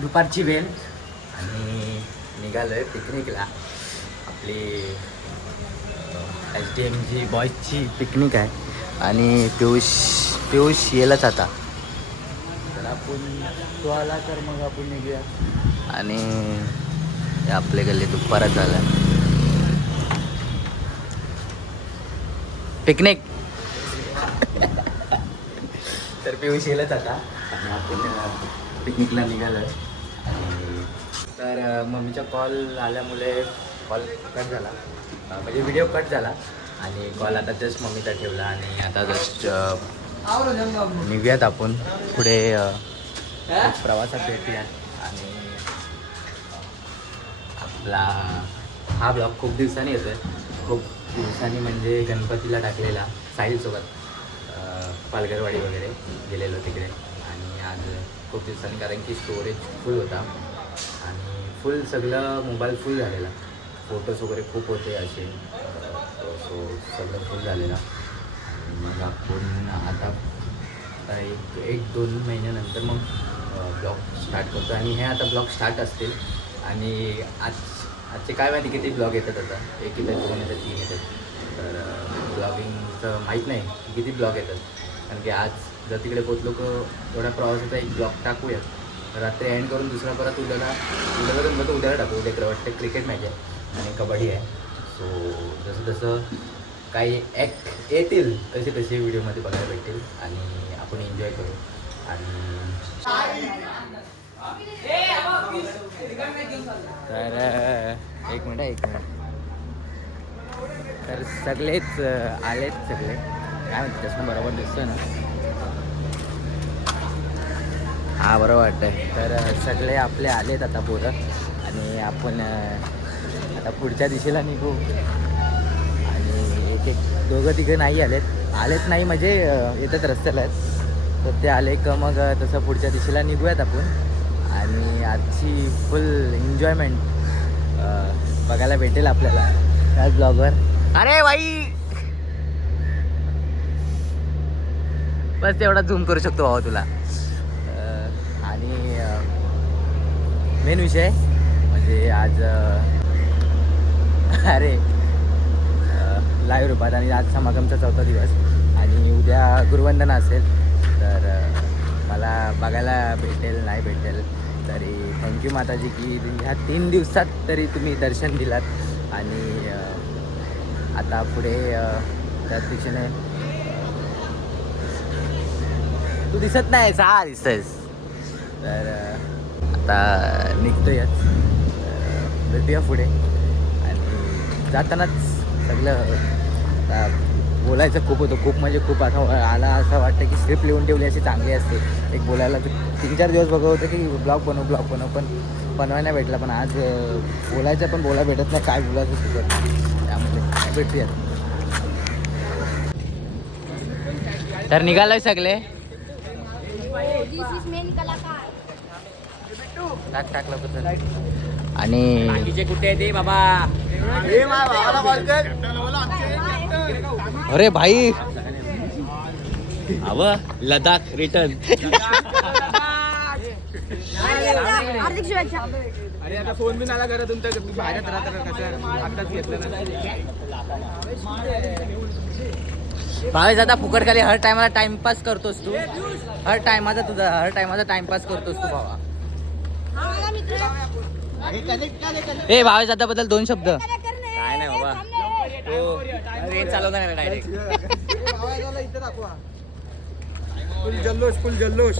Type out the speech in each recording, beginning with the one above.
दुपारची वेळ आणि निघालो आहे पिकनिकला. आपली SDMG बॉयजची पिकनिक आहे आणि पियुष येलच आता. तर आपण तो आला तर मग आपण निघूया. आणि आपले गल्ली दुपारच झाला पिकनिक. तर पियुष येलच आता आणि आपण पिकनिकला निघालो आहे. तर मम्मीचा कॉल आल्यामुळे कॉल कट झाला, म्हणजे व्हिडिओ कट झाला आणि कॉल आता जस्ट मम्मीचा ठेवला आणि आता जस्ट निघूयात आपण पुढे. प्रवासात भेटूया आणि आपला हा ब्लॉग खूप दिवसांनी येतो आहे. खूप दिवसांनी म्हणजे गणपतीला टाकलेला साहिलसोबत पालघरवाडी वगैरे गेलेलो तिकडे. आणि आज खूप दिवसांनी, कारण की स्टोरेज फुल होता आणि फुल सगळं मोबाईल फुल झालेला. फोटोज वगैरे खूप होते असे, सो सगळं फुल झालेला. मग आपण आता एक दोन महिन्यानंतर मग ब्लॉग स्टार्ट करतो आणि हे आता ब्लॉग स्टार्ट असतील. आणि आजचे काय माहिती किती ब्लॉग येतात आता, एक येतात, 2 येतात, 3 येतात. तर ब्लॉगिंगचं माहीत नाही की किती ब्लॉग येतात, कारण की आज जर तिकडे पोचलो की थोड्या प्रवासाचा एक ब्लॉग टाकूयात. रात्री एंड करून दुसरा परत उद्याला टाकू. उद्या वाटतं क्रिकेट मॅच आहे आणि कबड्डी आहे. सो जसं जसं काही ॲक्ट येतील तसे तसे व्हिडिओमध्ये बघायला भेटतील आणि आपण एन्जॉय करू. आणि तर एक मिनिट. तर सगळेच आलेत, सगळे काय म्हणते तसं बरोबर दिसतोय ना? हा बरोबर वाटतंय. तर सगळे आपले आलेत आता पोरं आणि आपण आता पुढच्या दिशेला निघू. आणि एक दोघं तिघं नाही आलेत नाही म्हणजे येतात रस्त्याला आहेत. तर ते आले का मग तसं पुढच्या दिशेला निघूयात आपण. आणि आजची फुल एन्जॉयमेंट बघायला भेटेल आपल्याला त्याच ब्लॉगवर. अरे बाई बस तेवढा झूम करू शकतो भावा तुला. आणि मेन विषय म्हणजे आज अरे लाईव्ह रूपात आणि आज समागमचा 4था दिवस आणि उद्या गुरुवंदना असेल. तर मला बघायला भेटेल नाही भेटेल तरी थँक्यू माताजी की ह्या 3 दिवसात तरी तुम्ही दर्शन दिलात. आणि आता पुढे त्याच दिशेने तू दिसत नाही, सहा दिसतंयस. तर आता निघतोयच, भेटूया पुढे. आणि जातानाच सगळं आता बोलायचं खूप होतं, खूप म्हणजे खूप. असं आला असं वाटतं की स्क्रिप्ट लिहून ठेवली अशी चांगली असते. एक बोलायला 3-4 दिवस बघत होतं की ब्लॉग बनव पण बनवायला भेटला. पण आज बोलायचं पण बोलायला भेटत नाही, काय बोलायचं सुचत नाही. त्यामुळे भेटूयात. तर निघालोय सगळे. टाक लवकर. आणि कुठे आहे ते बाबा? अरे भाई अव लडाख रिटर्न. हार्दिक शुभेच्छा. अरे आता फोन बिन आला करा तुमच्या बाहेरच राहता कसं आत्ताच घेतलं ना. भावेश आता फुकट खाली हर टायमाला टाइमपास करतोस तू. हर टायमाचा टाइमपास करतोस तू भावा. ए भावेश आता बद्दल 2 शब्द. काय नाही बाबा, तो ट्रेन चालवता नाही डायरेक्ट. फुल जल्लोष.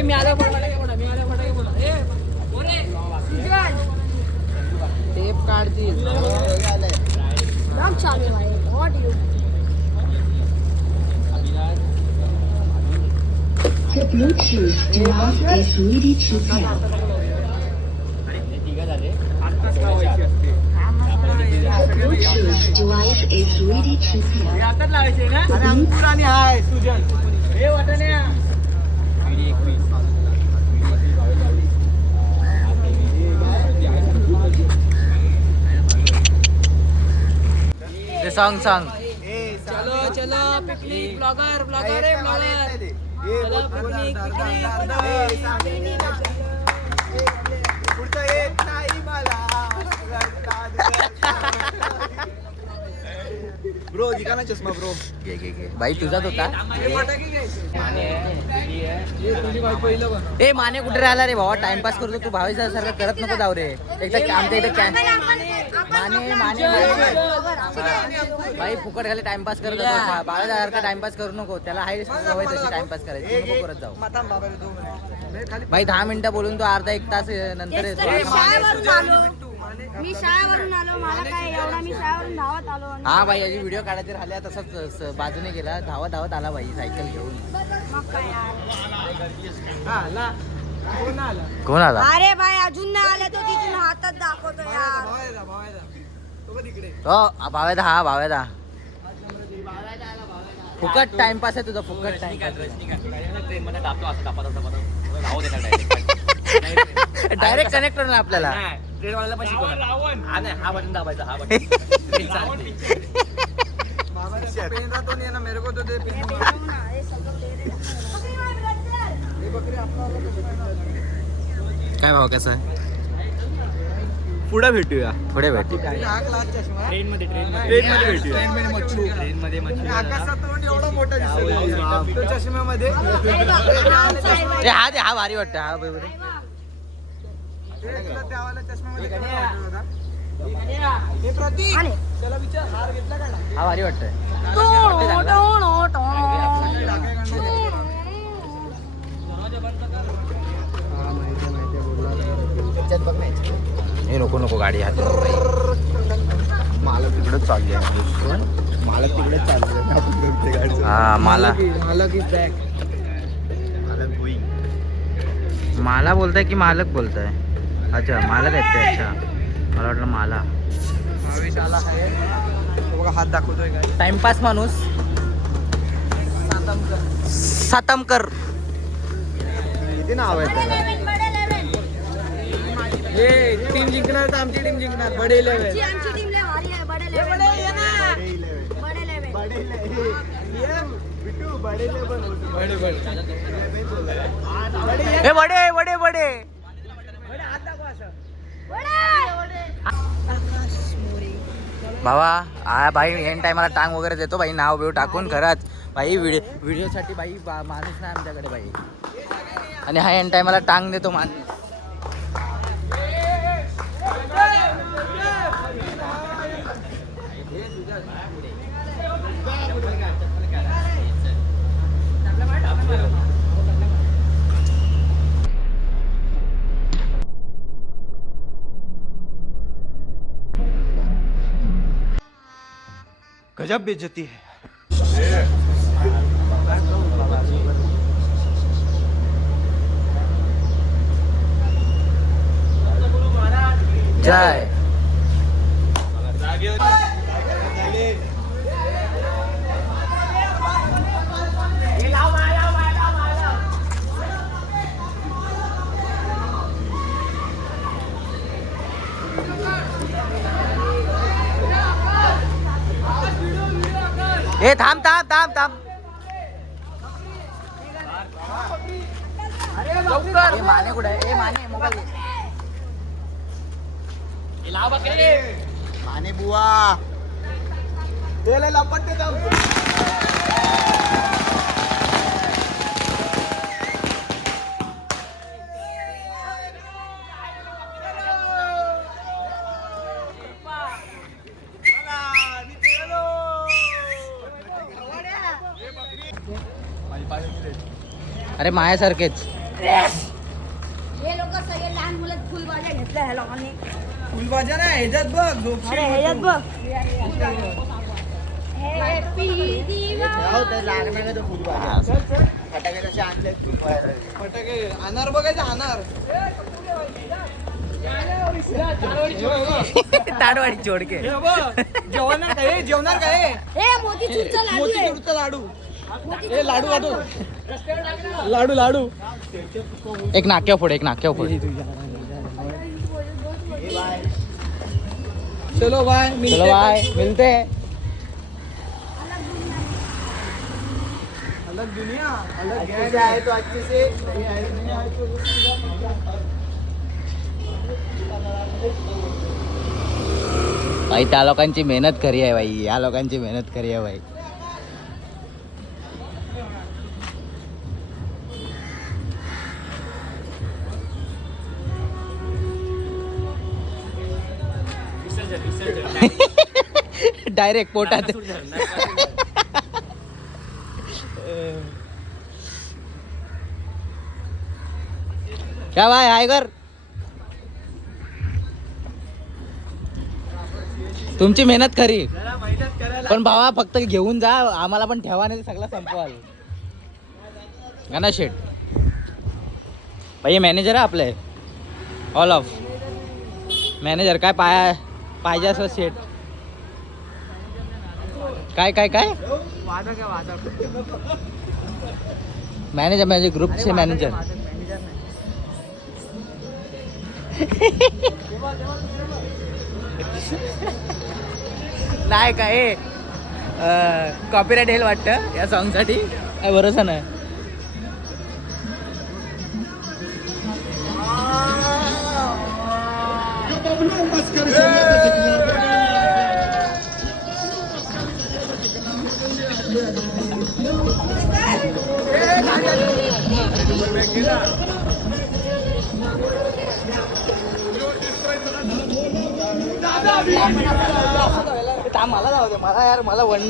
मी आलो टेप काढतील. The Bluetooth device is ready to pair. The Bluetooth device is ready to pair. आताच लावायचे ना. आणि अंकुर आणि हाय सुजन हे वाटण्या. सॉन्ग चलो चलो पिकनिक ब्लॉगर ब्लॉगर आहे ब्लॉगर चलो पिकनिक ब्रो दिखाना चष्मा ब्रो. भाई तुझाच होता. ए माने कुठे राहिला रे भावा? टाइमपास करतो तू भावेचा सारखं करत नको जाऊ रे. एकदा आमच्या इथे माने माने भाई फुकट खाली टाइमपास करत होतो. भावेचा सारखं टाइमपास करू नको. त्याला आहे सवय तशी टाइमपास करायची. नको करत जाऊ भाई. 10 मिनिटं बोलून तो अर्धा 1 तास नंतर येतो. मी शाळेवरून आलो. मला काय एवढा, मी शाळेवरून धावत आलो. हा भाई याची व्हिडिओ काढायचे राहिल्या तसंच बाजूने गेला. धावत आला भाई सायकल घेऊन. मग काय यार. कोण आला? अरे भाई अजून नाही आला तो. तिथून हातात दाखवतो यार. भावेदा. हा भावेदा. फुकट टाइमपास आहे तुझा. फुकट टाइमपास. डायरेक्ट कनेक्ट होणार आपल्याला. ट्रेनवाल्याला पण शिकवणार. हा बटन दाबायचा. हा बटन काय भाव कसा आहे? पुढे भेटूया. पुढे भेटू. ट्रेनमध्ये एवढा मोठा दिसतो चष्म्यामध्ये. हा दे. हा भारी वाटतं. हा बरोबर. हा भारी वाटतंय. हे नको गाडी हात. मला तिकडेच चालली आहे. मला तिकडेच चालली आहे. हा मला मला बोलताय की मालक बोलताय? अच्छा मालक आहेत ते. अच्छा मला वाटलं मला. हात दाखवतोय काय? टाइमपास माणूस. सातमकर. किती नाव आहे त्याला? टीम जिंकणार तर आमची टीम जिंकणार. बडे 11. आमची टीम लय भारी आहे. बडे 11. हे बडे. भावा हा भाई एन टायमाला टांग वगैरे देतो भाई. नाव बिव टाकून खरंच भाई. व्हिडिओसाठी भाई माणूस नाही आमच्याकडे भाई. आणि हा एन टायमाला टांग देतो माणूस. गजब बेइज्जती है. जय. ए थांब. लवकर. ए माने कुठे आहे? ए माने मोबाईल दे. माने बुवा लपटते जाऊ. अरे मायासारखेच. हे लोक सगळे लहान मुलं फुलबाज्या घेतल्या ह्या लोकांनी. फुलबाजा नाही ह्याच्यात बघ. अरे ह्याच्यात बघ. हॅपी फटाके कसे आणले? फटाके अनार बघायचे. अनार ताडवाडी जोडके. जेवणार काय? जेवणार काय? हे मोतीचूरचा लाडू आहे. मोतीचूरचा लाडू. ए लाडू. एक नाक्या फोड. चलो बाय. मिलते. अलग दुनिया अलग अच्छे से आए तो अच्छे से नहीं आए तो नहीं आए तो भाई त्या लोकांची मेहनत खरी आहे भाई, या लोकांची मेहनत खरी आहे भाई. डायरेक्ट पोटात. क्या भाई हाय कर. तुमची मेहनत खरी, पण भावा फक्त घेऊन जा, आम्हाला पण ठेवा नाही सगळा संपवाल. गाना शेट भाई मॅनेजर आहे आपले, ऑल ऑफ मॅनेजर. काय पाहिजे असं शेट. काय काय काय मॅनेजर माझे ग्रुपचे मॅनेजर. नाही काय कॉपीराइट येईल वाटतं या सॉन्ग साठी, काय भरोसा नाही. मला जाऊ दे, मला यार मला वन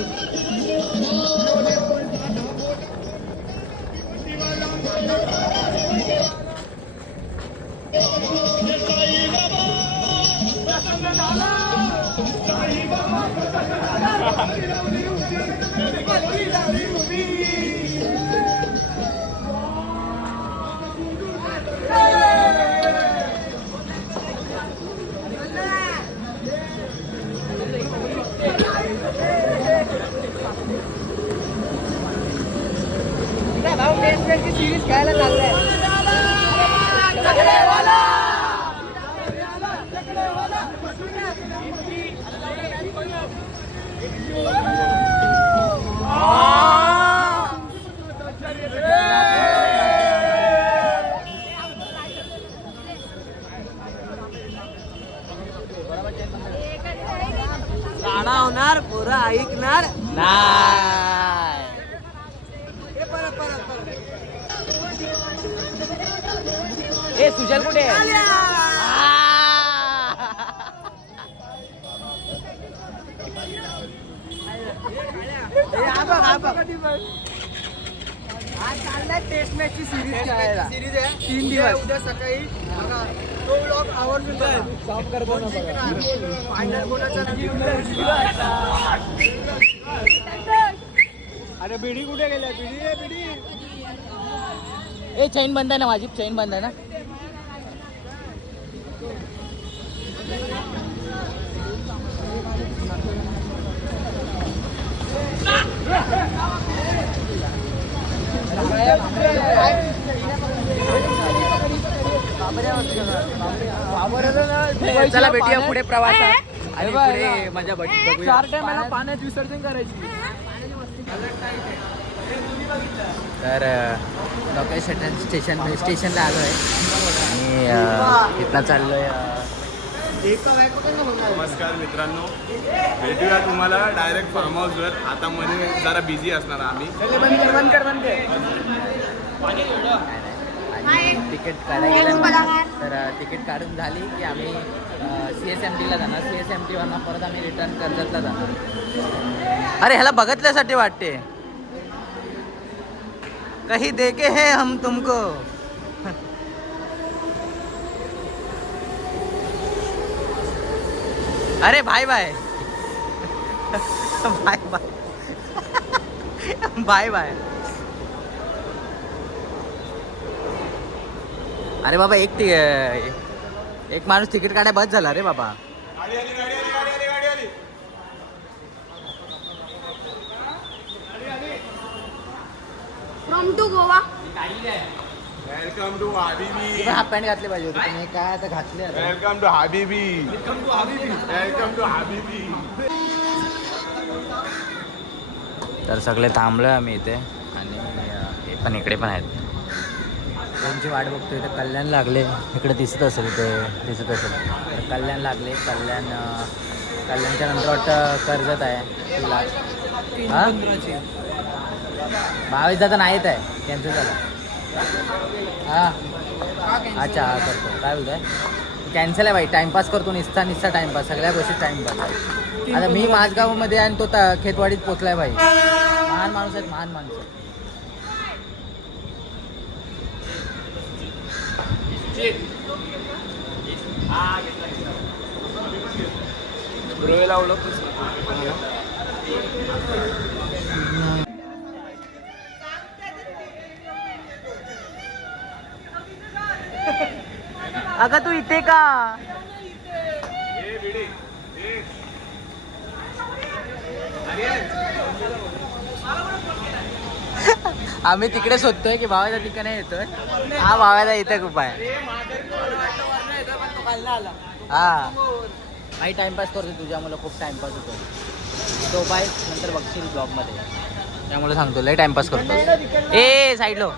सिरीज खेळायला चाललंय. गाणं होणार पोरं ऐकणार नाही. ए सुजल कुठे आहे? आज चाललाय टेस्ट मॅच ची सिरीज खेळायला. सिरीज आहे 3 दिवस. उद्या सकाळी बघा तो व्लॉग आवर्जून साफ करतो ना बघा. फायनल कोणाचा अरे बिडी कुठे गेल्या? बिडी आहे बिडी. ए चैन बंद आहे ना माझी, चैन बंद आहे ना. चला भेटूया पुढे प्रवासात आणि पुढे मजा बघूया. 4 टायमाला पाण्यात विसर्जन करायची. तर लोकेशन स्टेशनला आलो आहे आणि इथनं चाललो आहे. नमस्कार मित्रांनो, भेटूया तुम्हाला डायरेक्ट फार्म हाऊसवर. आता मध्ये जरा बिझी असणार आम्ही. आणि तिकीट काढायला गेलं तर तिकीट काढून झाली की आम्ही CSMTला जाणार. CSMTवरनं परत आम्ही रिटर्न कर्जतला जाणार. अरे ह्याला बघितल्यासाठी वाटते कहीं देखे हैं हम तुमको. अरे bye bye bye bye bye bye. अरे बाबा एक माणूस तिकीट काढाय बस झाला रे बाबा. From to Goa. Welcome to हाबिबी. हाफ पॅन्ट घातले पाहिजे होते तुम्ही, काय आता घातले. वेलकम टू हाबिबी. वेलकम टू हाबिबी. तर सगळे थांबलोय आम्ही इथे आणि पण इकडे पण आहेत. त्यांची वाट बघतोय. तर कल्याण लागले इकडे दिसत असेल दिसत असेल. तर कल्याण लागले. कल्याणच्या नंतर वाटतं कर्जत आहे तुला. हां 22 दादा नाही येत आहे कॅन्सल झाला. हां अच्छा हा करतो. काय बोलतोय कॅन्सल आहे भाई. टाइमपास करतो निस्ता टाइमपास. सगळ्या गोष्टी टाइमपास आहे. आता मी माझगावमध्ये आहे आणि तो खेतवाडीत पोचलाय भाई. महान माणूस आहेत महान माणसं. अगं तू इथे का? आम्ही तिकडे शोधतोय की भावाच्या ठिकाणी येतोय. हा भावाचा इथे खूप आहे. हा काही टाइमपास करतो तुझ्यामुळे. खूप टाइमपास होतो. तो बाय नंतर बघशील ब्लॉगमध्ये. त्यामुळे सांगतो लय टाइमपास करतो. ए साईडलो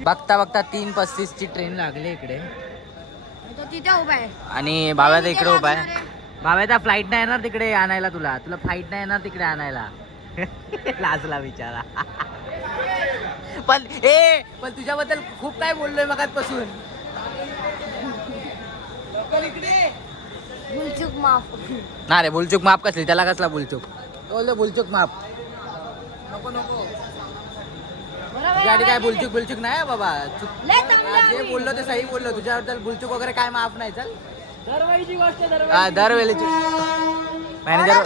बघता बघता 3:35ची ट्रेन लागली इकडे. तो तिथे उभा आहे. आणि भाव्याचा इकडे उभा आहे. भाव्याचा फ्लाईट नाही येणार तिकडे आणायला. तुला फ्लाईट नाही येणार तिकडे आणायला. लाजला बिचारा. पण तुझ्याबद्दल खूप काय बोललोय मगाचपासून. भूलचूक माफ. ना रे भूलचूक माफ कसली. त्याला कसला भूलचूक. बोललो भूलचूक माफ. नको तुझ्यासाठी काय भूलचूक नाही बाबा. जे बोललो ते सही बोललो. तुझ्याबद्दल भूलचूक वगैरे काय माफ नाही. चल दरवेळीची गोष्ट दरवेळेची. मॅनेजर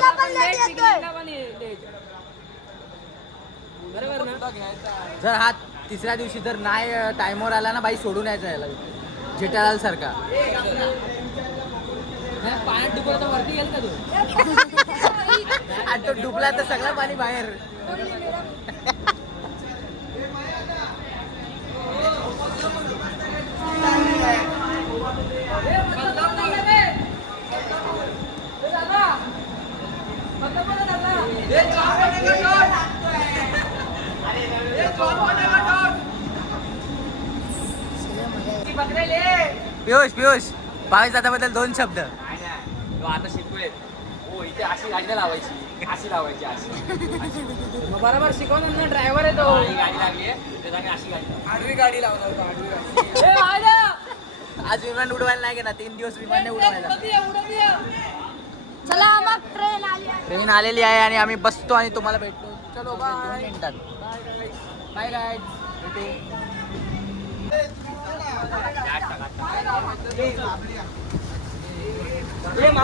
बरोबर ना. जर हा तिसऱ्या दिवशी जर नाही टाइमवर आला ना बाई सोडून यायचा याला जेठालाल सारखा. पाण्यात डुबला तर वरती गेल का तू? आणि तो डुबला तर सगळं पाणी बाहेर. पियुष 22 दादाबद्दल 2 शब्द. आता शिकवेल. हो इथे अशी गाडी लावायची. अशी लावायची अशी. बरोबर शिकवणार ना. ड्रायव्हर आहे तो. गाडी लागली आहे अशी गाडी. गाडी लावणार. आज विमान उडवायला नाही गेला. 3 दिवस विमान नाही उडवायला. चला मग ट्रेन आली आहे. ट्रेन आलेली आहे आणि आम्ही बसतो आणि तुम्हाला भेटतो. चलो बाय. 2 मिनिटात बाय गाईज.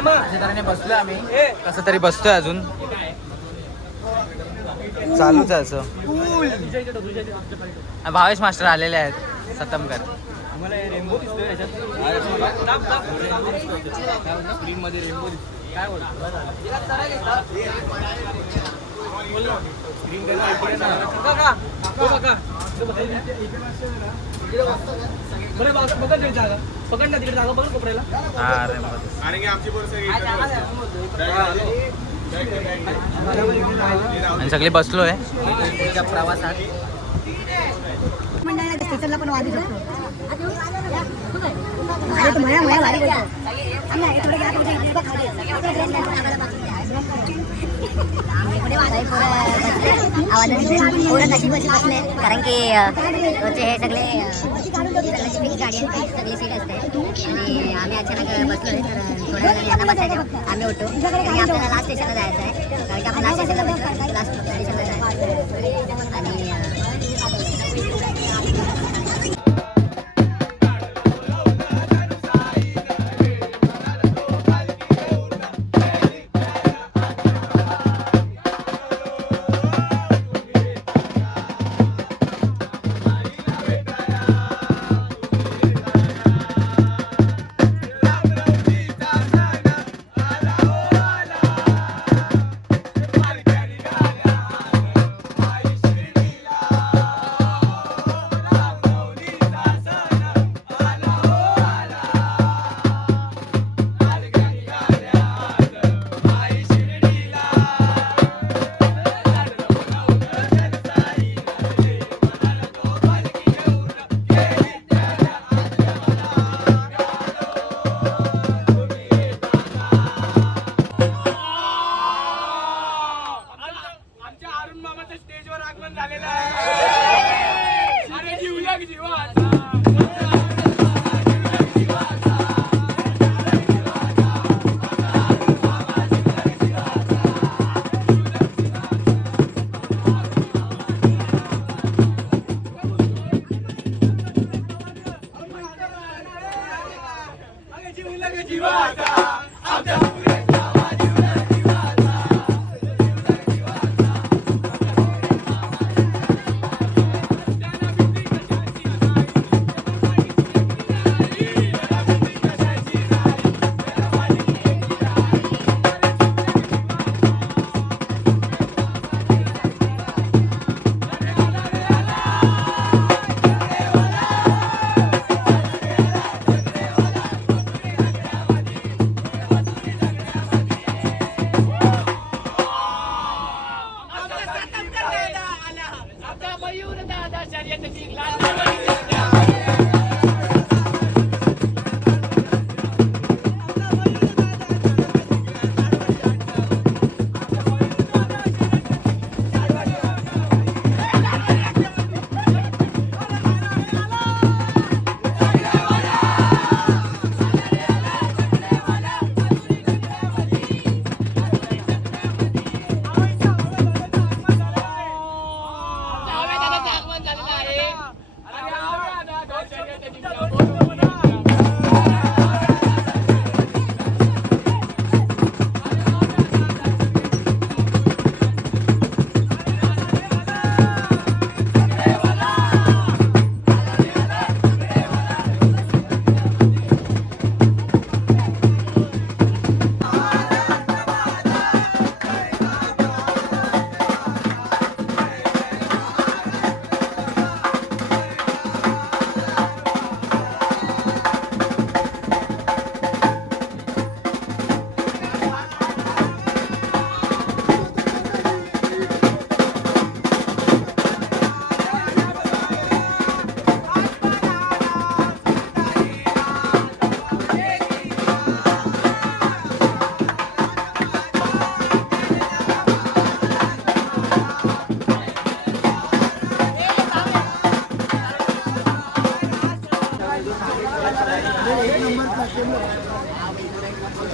अशा तऱ्हेने बसलोय आम्ही. कसं तरी बसतोय अजून. चालूच आहे असं. भावेश मास्टर आलेले आहेत सतमकर. रेनबो दिसतोय स्क्रीन मध्ये. रेनबो काय पकड ना तिकडे जागा बघ कोपऱ्याला. कारण की आमची आणि सगळे बसलोय प्रवासात. मंडळाला स्टेशनला पण वाजू शकतो. अरे तुम्हाला मला भारी बोलतो. आम्ही आहे थोडे आवाज अशी बशी बसले. कारण की हे सगळे गाडी सगळी सीट असते. आणि आम्ही अचानक बसलोय. तर थोड्या वेळाने यांना बसायचं. आम्ही उठतो. आणि आपल्याला लास्ट स्टेशनला जायचं आहे. कारण की आपण लास्ट स्टेशनला बसतो. लास्ट स्टेशनला जायचं आणि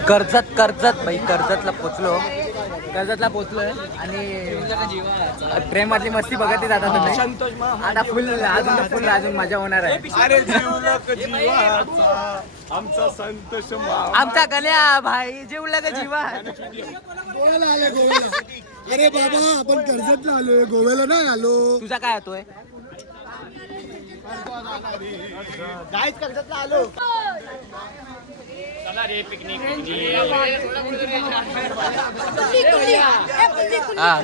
कर्जत भाई कर्जतला पोचलोय आणि ट्रेन मधली मस्ती बघत जाता तुम्ही. आता अजून मजा होणार आहे. अरे जीवलक जीवाचा आमचा संतोष आमचा गण्या भाई जीवला का जीवा. गोव्याला आले गोव्याला. अरे बाबा आपण कर्जतला आलोय, गोव्याला नाही आलो. तुझा काय होतोय? गाईच कर्जतला आलो. हा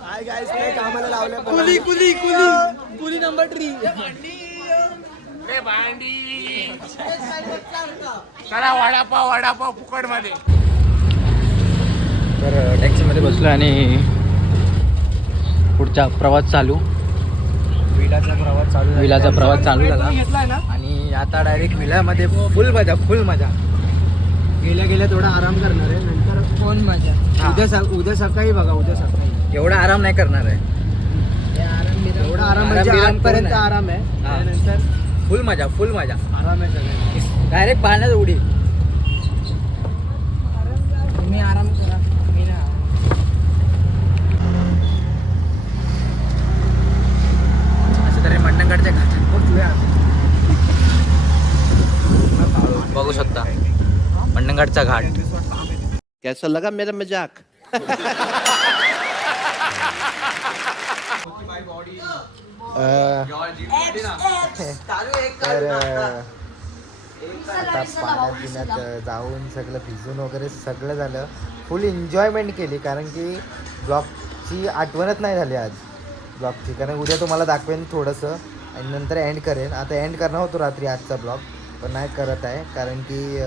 काय गाईच काय कामाला लावलं. कुली नंबर 3. चला वडापाव फुकट मध्ये. तर टॅक्सीमध्ये बसलो आणि पुढचा प्रवास चालू. विलाचा प्रवास चालू झाला आणि आता डायरेक्ट विलामध्ये फुल मजा. गेल्या थोडा आराम करणार आहे, नंतर कोण मजा. उद्या सकाळी बघा. उद्या सकाळी एवढा आराम नाही करणार आहे. एवढा आराम म्हणजे बिराम आजपर्यंत पूर्ण आहे. आराम आहे. हा. त्यानंतर फुल मजा आराम आहे सगळं. डायरेक्ट पाण्यात उडी. तुम्ही आराम करा, मी ना. असं तरी मंडणगडच्या घाटात पोहोचलोय. बघू शकता मंडणगडचा घाट. कैसा लगा मेरा मजाक? आता पाण्यात जाऊन सगळं भिजून वगैरे सगळं झालं. फुल एन्जॉयमेंट केली, कारण की ब्लॉगची आठवणच नाही झाली आज ब्लॉगची. कारण उद्या तुम्हाला दाखवेन थोडंसं आणि नंतर एंड करेन. आता एंड करणार होतो रात्री आजचा ब्लॉग, पण नाही करत आहे कारण की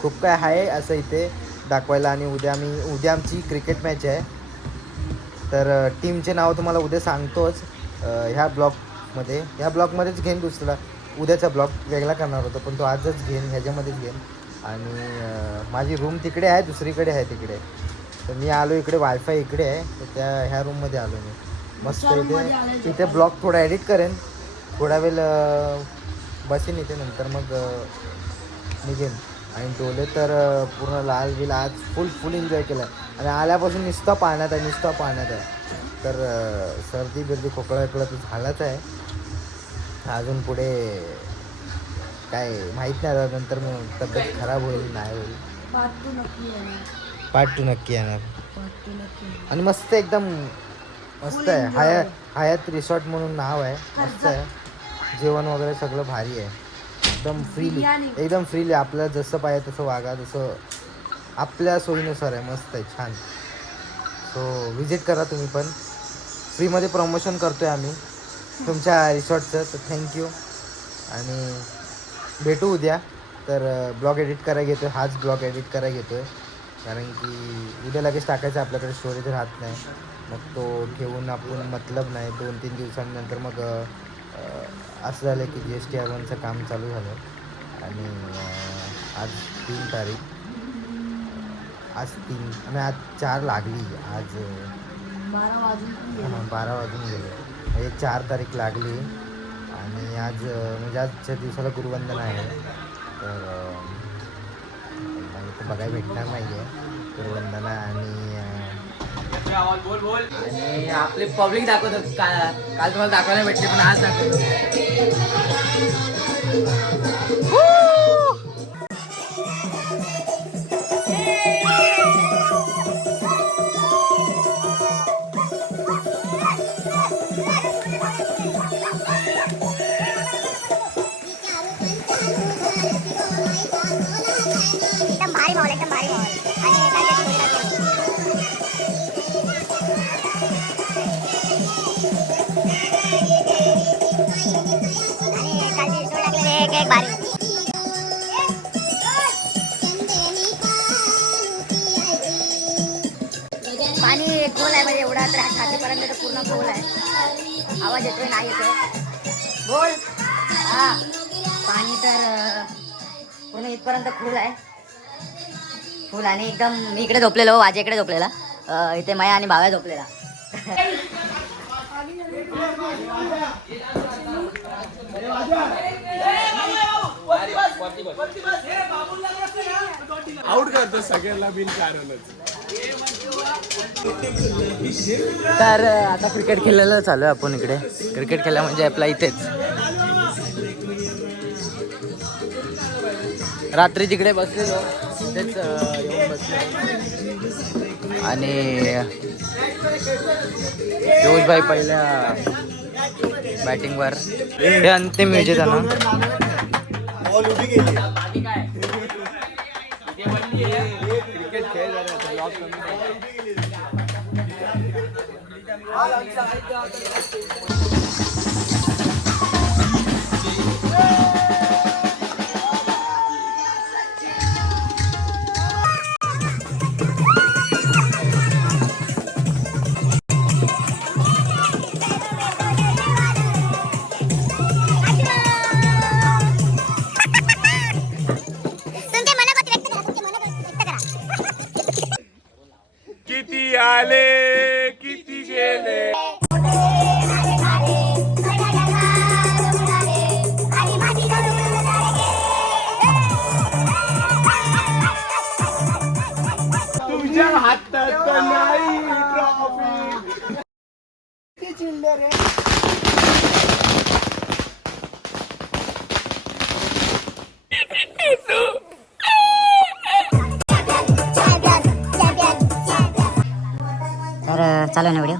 खूप काय आहे असं इथे दाखवायला. आणि उद्या आमची क्रिकेट मॅच आहे, तर टीमचे नाव तुम्हाला उद्या सांगतोच ह्या ब्लॉगमध्येच घेईन. दुसरा उद्याचा ब्लॉग वेगळा करणार होतो, पण तो आजच घेईन, ह्याच्यामध्येच घेईन. आणि माझी रूम तिकडे आहे, दुसरीकडे आहे तिकडे. तर मी आलो इकडे, वायफाय इकडे आहे, तर ह्या रूममध्ये आलो मी. मस्त इथे ब्लॉग थोडा एडिट करेन थोडा वेळ बसेन इथे, नंतर मग निघेन. आणि डोले तर पूर्ण लाल बिल आज फुल एन्जॉय केला आहे. आणि आल्यापासून नुसतं पाण्यात आहे. तर सर्दी बिर्दी खोकला तर झालाच आहे. अजून पुढे काय माहीत नाही आता, नंतर मग तब्येत खराब होईल नाही होईल. पार्ट 2 नक्की येणार. आणि मस्त एकदम मस्त आहे. हयात रिसॉर्ट म्हणून नाव आहे, मस्त आहे. जेवण वगैरे सगळं भारी आहे. एकदम फ्रीली आपल्याला जसं पाहिजे तसं वागा, जसं आपल्या सोयीनुसार आहे. मस्त आहे, छान. सो विजिट करा तुम्ही पण. फ्रीमध्ये प्रमोशन करतो आहे आम्ही तुमच्या रिसॉर्टचं, तर थँक्यू. आणि भेटू उद्या. तर ब्लॉग एडिट करायला घेतो आहे, हाच ब्लॉग एडिट करायला घेतो आहे, कारण की उद्या लगेच टाकायचं आपल्याकडे स्टोरेज राहत नाही. मग तो ठेवून आपण मतलब नाही. 2-3 दिवसांनंतर मग असं झालं की GST-R1चं काम चालू झालं. आणि आज 3 तारीख, आज 3 आणि आज 4 लागली. आज 12 वाजून गेले, म्हणजे 4 तारीख लागली. आणि आज म्हणजे आजच्या दिवसाला गुरुवंदना आहे. तर मला तर बघायला भेटणार नाही आहे गुरुवंदना. आणि आपले पब्लिक दाखवतो. काल तुम्हाला दाखवायला भेटले, पण आज दाखवतो. एकदम भारी माहोल, एकदम भारी माहोल. आणि कालचे रिसोर्ट लागलेले एक भारी. पाणी खोल आहे, म्हणजे एवढा तर छातीपर्यंत तर पूर्ण खोल आहे. आवाज येतोय नाही येतोय बोल. हा, पाणी तर पूर्ण इथपर्यंत खोल आहे, फुल. आणि एकदम मी इकडे झोपलेलो, वाजे इकडे झोपलेला, इथे माया आणि भाव्या झोपलेला. आउट करतो सगळ्यांना बिन कारणच. तर आता क्रिकेट खेळलेलं चालू आहे आपण इकडे. क्रिकेट खेळला म्हणजे आपला इथेच. रात्री तिकडे बसलेलो, तिथेच येऊन बसलो. आणि जोशभाई पहिल्या बॅटिंगवर. हे अंतिम विजेता ना. क्रिकेट खेळ किती आले किती गेले. तुझ्या हातात नाही ट्रॉफी. तर चालू ना व्हिडिओ.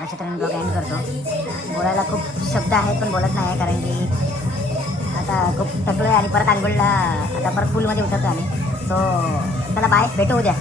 अशा तऱ्हेने ब्लॉग एंड करतो. बोलायला खूप शब्द आहेत पण बोलत नाही, कारण की आता खूप थकलो आहे. आणि परत आंघोळला आता परत पूलमध्ये उतरतो आम्ही. सो चला बाय, भेटू उद्या.